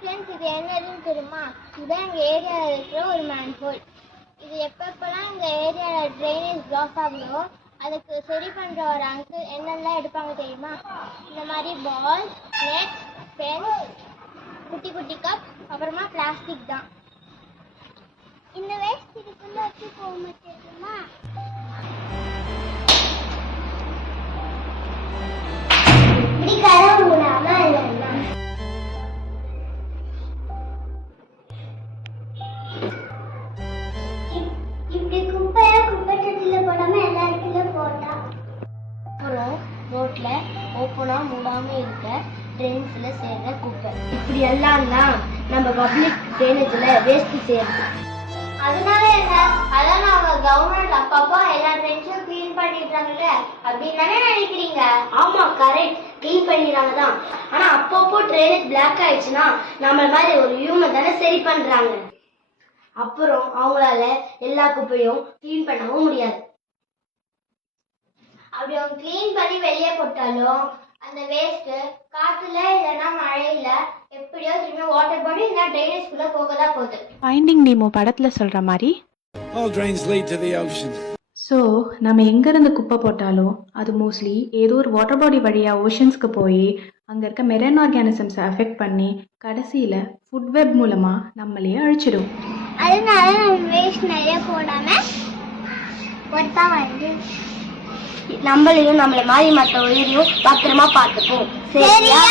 Friends, இது என்னதுன்னு தெரியுமா? இதுதான் எங்கள் ஏரியாவில் இருக்கிற ஒரு மேன்ஹோல். இது எப்பப்பெல்லாம் இந்த ஏரியாவில் ட்ரைனேஜ் பிளாக் ஆகுதோ அதுக்கு சரி பண்ணுற ஒரு அங்கிள் என்னெல்லாம் எடுப்பாங்க தெரியுமா? இந்த மாதிரி பால்ஸ், நெட், பென்ஸ், குட்டி குட்டி கப், அப்புறமா பிளாஸ்டிக் தான். இந்த வேஸ்ட் இதுக்குள்ள வச்சு போக தெரியுமா? இப்படி கரை மூடாம இல்லைன்னா இப்படி குப்பையா குப்பை தொட்டில போடாம எல்லா இடத்துல போட்டா அப்புறம் ரோட்ல ஓப்பனா மூடாம இருக்க ட்ரெயின்ஸ்ல சேர்ற குப்பை, இப்படி எல்லாம் தான் நம்ம பப்ளிக் ட்ரைனேஜ்ல வேஸ்ட் செய்யறது. அதனால என்ன? அதான் நம்ம கவர்மெண்ட் அப்பப்போ எல்லா ட்ரெயின்ஸும் கிளீன் பண்ணிடுறாங்கல்ல அப்படின்னு தானே நினைக்கிறீங்க? ஆமா, கரெக்ட், கிளீன் பண்ணிடுறாங்க தான். ஆனா அப்பப்போ ட்ரைனேஜ் பிளாக் ஆயிடுச்சுன்னா நம்ம மாதிரி ஒரு ஹியூமன் தானே சரி பண்றாங்க. அப்புறம் அவங்களால எல்லா குப்பையும் கிளீன் பண்ணவும் முடியாது. அப்படி அவங்க கிளீன் பண்ணி வெளியே போட்டாலும் அந்த வேஸ்ட் காத்துல இல்லைன்னா மழையில எப்படியோ திரும்பி வாட்டர் பாடி இல்ல ட்ரைனேஜ்குள்ள போகதான் போகுது. ஃபைண்டிங் நீமோ படத்துல சொல்ற மாதிரி All drains lead to the ocean. So நம்ம எங்கேருந்து குப்பை போட்டாலும் அது மோஸ்ட்லி ஏதோ ஒரு வாட்டர் பாடி வழியாக ஓஷன்ஸ்க்கு போய் அங்கே இருக்க மெரைன் ஆர்கானிசம்ஸை அஃபெக்ட் பண்ணி கடைசியில் ஃபுட் வெப் மூலமாக நம்மளையே அழிச்சிடும். அதனால நம்ம வேஸ்ட் நிறைய போடாம ஒருத்தா வந்து நம்மளையும் நம்மள மாதிரி மற்ற உயிரையும் பத்திரமா பார்த்துப்போம். சரியா?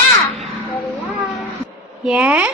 ஏன்